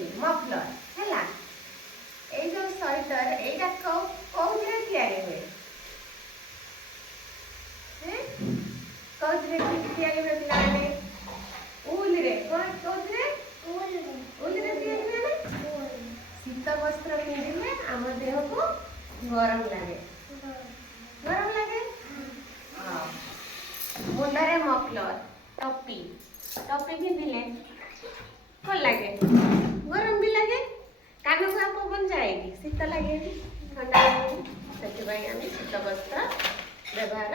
टोपी मफलर है जो स्वेटर एटा कौन तैयारी हुए कौन तैयारी हुए पिलाने ऊल रे कौन ऊल रे तैयारी हुए ना शीत वस्त्र पिंधिले आम देह को गरम लगे हाँ मुंडरे मफलर टोपी पिंधिले कौन लगे गरम भी लगे कान को पवन जाएगी शीत लगे ठंडा लगे से शीत वस्त्र व्यवहार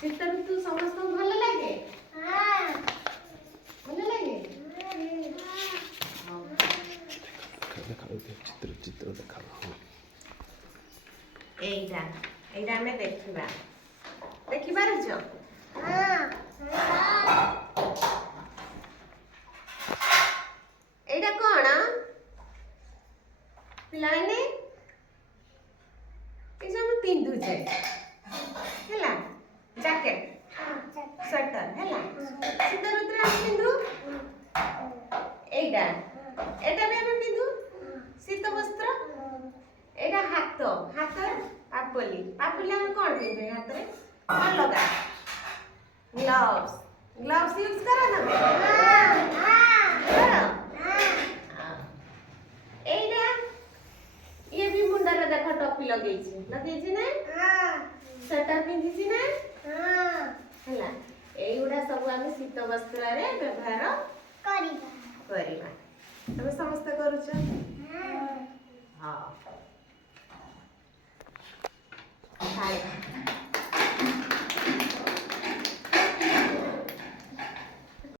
शीत ऋतु समस्त भल लगे भल लगे चित्र चित्र देखा এইটা আমি দেখি পারছ এইটা কোন পিলানে এই যে আমি পিন্ধুছে হেলা জ্যাকেট স্वेटर হেলা শীত ঋতুরে আমি পিন্ধু এইটা এটা भी আমি পিন্ধু শীত বস্ত্র এটা হাত पापुली हम कौन पिंधे हाथ में कौन लगा ग्लव्स यूज करा ना ये भी मुंडा रे देखो टोपी लगे ना स्वेटर पिंधि ना हैला एइउडा सब आमे शीत वस्त्र रे व्यवहार करिबा तबे समस्त करूछ हां